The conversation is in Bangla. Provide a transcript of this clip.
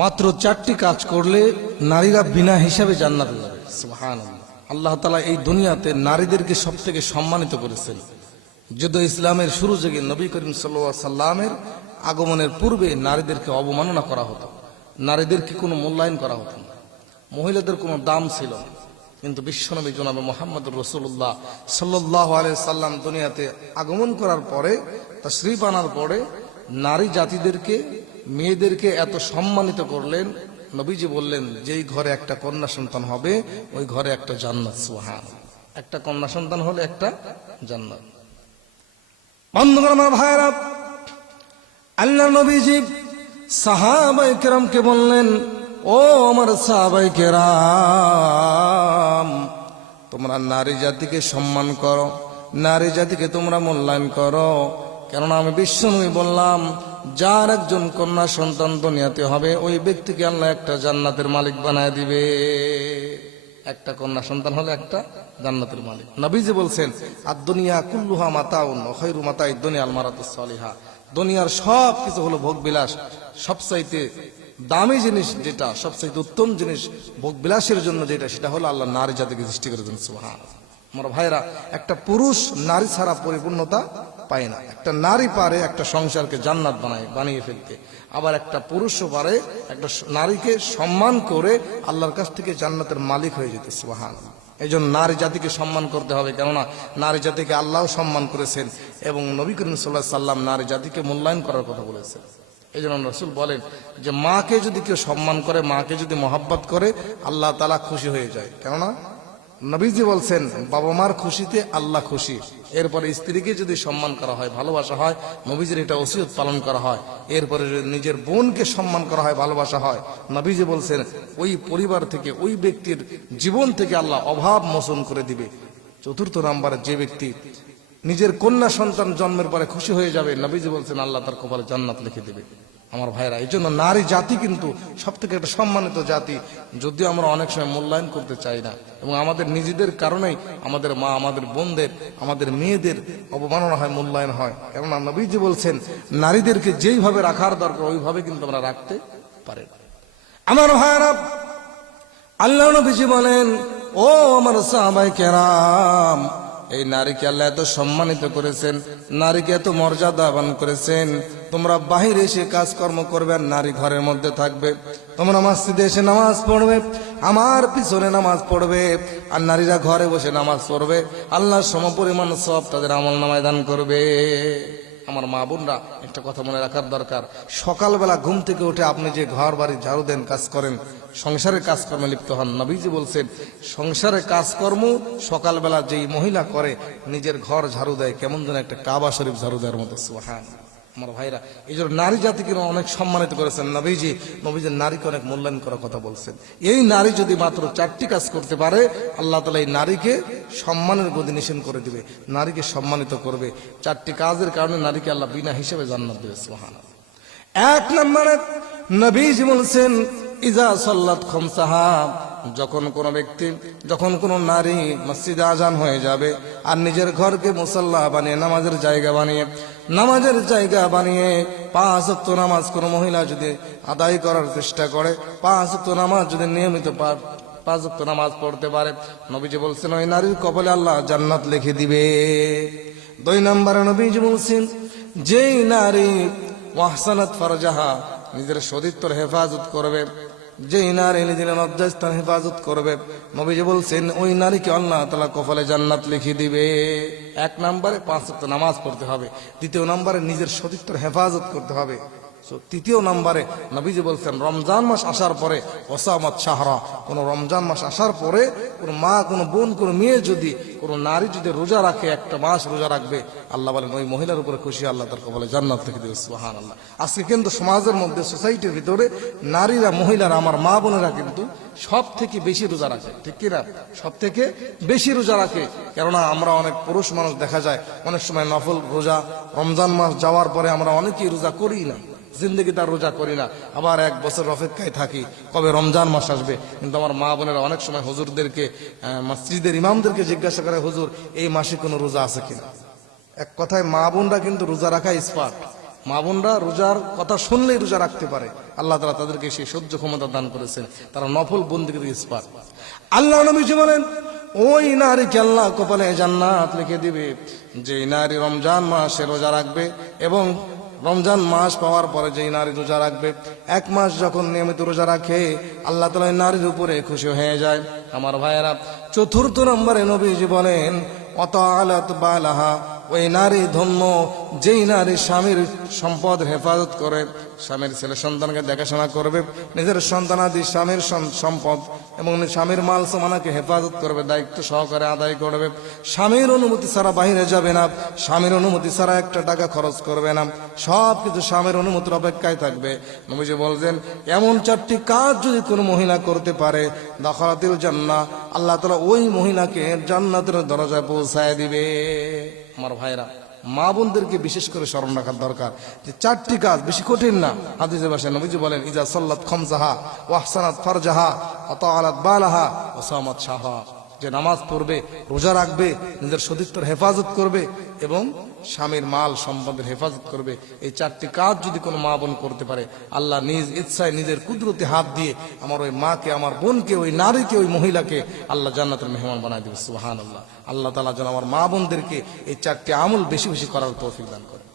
মাত্র চারটি কাজ করলে নারীরা বিনা হিসাবে জান্নাতে। আল্লাহ তালা এই দুনিয়াতে নারীদেরকে সব থেকে সম্মানিত করেছেন। যদিও ইসলামের শুরু থেকে নবী করিম সাল্লা সাল্লামের আগমনের পূর্বে নারীদেরকে অবমাননা করা হতো। নারীদেরকে কোনো মূল্যায়ন করা হতো না। মহিলাদের কোনো দাম ছিল না। কিন্তু বিশ্বনবী জনাবে মোহাম্মদ রসুল্লাহ সাল্লাহ সাল্লাম দুনিয়াতে আগমন করার পরে তা শ্রীপ আনার পরে নারী জাতিদেরকে মেয়েদেরকে এত সম্মানিত করলেন, নবীজি বললেন, যেই ঘরে একটা কন্যা সন্তান হবে, ওই ঘরে একটা জান্নাত সুহান একটা কন্যা সন্তান হলে একটা জান্নাত। বন্ধুগণ, আমার ভাইরা আল্লাহ নবীজি সাহাবাই কেরামকে বললেন, ও আমার সাহাবাই কেরাম, তোমরা নারী জাতিকে সম্মান করো, নারী জাতিকে তোমরা মূল্যায়ন করো। কেননা আমি বিশ্বনবী বললাম যার একজন কন্যা সন্তান দুনিয়াতে হবে, ওই ব্যক্তিকে আল্লাহ একটা জান্নাতের মালিক বানায় দিবে। একটা কন্যা সন্তান হলে একটা জান্নাতের মালিক। নবীজি বলছেন আর দুনিয়া কুল্লুহা মাতাউন খৈরু মাতাই দুনিয়া আলমারাতুস সলিহা। দুনিয়ার সব কিছু হলো ভোগ বিলাস সবচাইতে দামি জিনিস যেটা, সবচাইতে উত্তম জিনিস ভোগ বিলাসের জন্য যেটা, সেটা হলো আল্লাহ নারী জাতিকে সৃষ্টি করেছেন সুবহান আমার ভাইরা একটা পুরুষ নারী ছাড়া পরিপূর্ণতা পায় না। একটা নারী পারে একটা সংসারকে জান্নাত বানায়, বানিয়ে ফেলতে। আবার একটা পুরুষও পারে একটা নারীকে সম্মান করে আল্লাহর কাছ থেকে জান্নাতের মালিক হয়ে যেতে সুবহান এই জন্য নারী জাতিকে সম্মান করতে হবে, কেননা নারী জাতিকে আল্লাহ সম্মান করেছেন এবং নবী করিম সাল্লাহ সাল্লাম নারী জাতিকে মূল্যায়ন করার কথা বলেছেন। এই জন্য রসুল বলেন যে, মাকে যদি কেউ সম্মান করে, মাকে যদি মহাব্বত করে, আল্লাহ তালা খুশি হয়ে যায়। কেননা নবীজি বলছেন, বাবা মার খুশিতে আল্লাহ খুশি। এরপরে স্ত্রীকে যদি সম্মান করা হয়, ভালোবাসা হয়, নবীজির এটা ওসিয়ত পালন করা হয়। এরপরে নিজের বোনকে সম্মান করা হয়, ভালোবাসা হয়, নবীজি বলছেন, ওই পরিবার থেকে, ওই ব্যক্তির জীবন থেকে আল্লাহ অভাব মোচন করে দিবে। চতুর্থ নাম্বারে, যে ব্যক্তি নিজের কন্যা সন্তান জন্মের পরে খুশি হয়ে যাবে, নবীজি বলছেন, আল্লাহ তার কপালে জান্নাত লিখে দেবে। আমার ভাইরা। এই জন্য নারী জাতি কিন্তু সব থেকে একটা সম্মানিত জাতি। যদিও আমরা অনেক সময় মূল্যায়ন করতে চাই না, এবং আমাদের নিজেদের কারণেই আমাদের মা, আমাদের বোনদের, আমাদের মেয়েদের অবমাননা হয়, মূল্যায়ন হয়। কেননা নবীজি বলছেন, নারীদেরকে যেইভাবে রাখার দরকার, ওইভাবে কিন্তু আমরা রাখতে পারি। আমার ভাইরা আল্লাহ নবীজি বলেন, ও আমার সাহাবাই কেরাম এই নারীকে আল্লাহ এত সম্মানিত করেছেন, নারীকে এত মর্যাদাবান করেছেন। তোমরা বাহিরে এসে কাজকর্ম করবে আর নারী ঘরের মধ্যে থাকবে। তোমরা মসজিদে এসে নামাজ পড়বে, আমার পিছনে নামাজ পড়বে, আর নারীরা ঘরে বসে নামাজ পড়বে। আল্লাহ সমপরিমাণ সব তাদের আমল নামায় দান করবে। আমার মা বোনরা, একটা কথা মনে রাখার দরকার। সকালবেলা ঘুম থেকে উঠে আপনি যে ঘর বাড়ি ঝাড়ু দেন কাজ করেন, সংসারের কাজকর্মে লিপ্ত হন, নবীজি বলছেন, সংসারের কাজকর্ম সকালবেলা যেই মহিলা করে, নিজের ঘর ঝাড়ু দেয়, কেমন যেন একটা কাবা শরীফ ঝাড়ু দেওয়ার মতো সুহান আমার ভাইরা, এই জন্য নারী জাতিকে অনেক সম্মানিত করেছেন। নবীজি নবীজি নারীকে অনেক মূল্যায়ন করার কথা বলছেন। এই নারী যদি মাত্র চারটি কাজ করতে পারে, আল্লাহ তালা এই নারীকে সম্মানের গদি নিষেধ করে দিবে, নারীকে সম্মানিত করবে। চারটি কাজের কারণে নারীকে আল্লাহ বিনা হিসেবে জান্নাত দেবে সুহান এক নম্বরে নবীজি বলছেন, ইজা সাল্লাত খমসাহা। যখন কোনো ব্যক্তি, যখন কোনো নারী মসজিদে আজান হয়ে যাবে আর নিজের ঘরকে মুসল্লা বানিয়ে নামাজের জায়গা বানিয়ে, নামাজের জায়গা বানিয়ে পাঁচ অক্ত নামাজ কোনো মহিলা যদি আদায় করার চেষ্টা করে, পাঁচ অক্ত নামাজ যদি নিয়মিত পাঁচ অক্ত নামাজ পড়তে পারে, নবীজি বলছেন, ওই নারীর কপালে আল্লাহ জান্নাত লিখে দিবে। দুই নম্বরে, নবীজি বলছেন, যেই নারী ওয়াহসানাত ফরজাহা নিজের সতীত্বর হেফাজত করবে যেই নারী নিজের লজ্জাস্থান হেফাজত করবে, নবীজি বলছেন, ওই নারীকে আল্লাহ তালা কপালে জান্নাত লিখে দিবে। এক নম্বরে পাঁচ নামাজ পড়তে হবে, দ্বিতীয় নম্বরে নিজের সতীত্বর হেফাজত করতে হবে। তৃতীয় নম্বরে নবীজি বলছেন, রমজান মাস আসার পরে, ওসামত শাহরা। কোন রমজান মাস আসার পরে, কোন মা, কোন বোন, কোন মেয়ে যদি, কোন নারী যদি রোজা রাখে, একটা মাস রোজা রাখবে, আল্লাহ বলেন, ওই মহিলার উপরে খুশি, আল্লাহ তার বলে জান্নাত থেকে দেবে সুহান আল্লাহ আজকে কিন্তু সমাজের মধ্যে, সোসাইটির ভিতরে নারীরা, মহিলারা, আমার মা বোনেরা কিন্তু সব থেকে বেশি রোজা রাখে। ঠিক কিনা সব থেকে বেশি রোজা রাখে। কেননা, আমরা অনেক পুরুষ মানুষ দেখা যায়, অনেক সময় নফল রোজা, রমজান মাস যাওয়ার পরে আমরা অনেকেই রোজা করি না। জিন্দগি তার রোজা করি না। আবার এক বছর অপেক্ষায় থাকি, কবে রমজান মাস আসবে। কিন্তু আমার মা বোনেরা অনেক সময় হুজুরদেরকে মসজিদের ইমামদেরকে জিজ্ঞাসা করে, হুজুর, এই মাসে কোনো রোজা আছে কিনা? এক কথায় মা বোনরা কিন্তু রোজা রাখা স্পার্ট মা বোনরা রোজার কথা শুনলেই রোজা রাখতে পারে। আল্লাহ তালা তাদেরকে সেই সহ্য ক্ষমতা দান করেছেন। তারা নফল বন্দিকে ইস্পাত আল্লাহ নবীজি বলেন, ওই নারীকে আল্লাহ কপালে জান্নাত লিখে দিবে যে নারী রমজান মাসে রোজা রাখবে এবং রমজান মাস পাওয়ার পরে যেই নারী রোজা রাখবে, এক মাস যখন নিয়মিত রোজা রাখে, আল্লাহ তালা নারীর উপরে খুশি হয়ে যায়। আমার ভাইয়েরা, চতুর্থ নম্বরে নবীজি বলেন অত আলাত বালাহা ওই নারী ধন্য, যেই নারী স্বামীর সম্পদ হেফাজত করে, স্বামীর ছেলে সন্তানকে দেখাশোনা করবে, নিজের সন্তানাদি স্বামীর সম্পদ এবং স্বামীর মাল সমানাকে হেফাজত করবে, দায়িত্ব সহকারে আদায় করবে। স্বামীর অনুমতি ছাড়া বাইরে যাবে না, স্বামীর অনুমতি ছাড়া একটা টাকা খরচ করবে না সব কিছু স্বামীর অনুমতির অপেক্ষায় থাকবে। নবীজি বলছেন, এমন চারটি কাজ যদি কোনো মহিলা করতে পারে, দখলাতিল জান্না আল্লাহ তালা ওই মহিলাকে জান্নাতের দরজায় পৌঁছায় দিবে। আমার ভাইরা মা বোনদেরকে বিশেষ করে স্মরণ রাখার দরকার। যে চারটি কাজ বেশি কঠিন না। হাদিসের বাসায় নবীজি বলেন, ইজা সল্লাত খমজাহা ওয়াহসানাত ফারজাহা অত আলাত বালাহা ওসামাত শাহা। যে নামাজ পড়বে, রোজা রাখবে, নিজের সতীত্বর হেফাজত করবে এবং স্বামীর মাল সম্পদের হেফাজত করবে। এই চারটি কাজ যদি কোনো মা বোন করতে পারে, আল্লাহ নিজ ইচ্ছায় নিজের কুদরতি হাত দিয়ে আমার ওই মাকে, আমার বোনকে, ওই নারীকে, ওই মহিলাকে আল্লাহ জান্নাতের মেহমান বানায় দেবে। সুহান আল্লাহ আল্লাহ তালা যেন আমার মা বোনদেরকে এই চারটি আমল বেশি বেশি করার তৌফিক দান করে।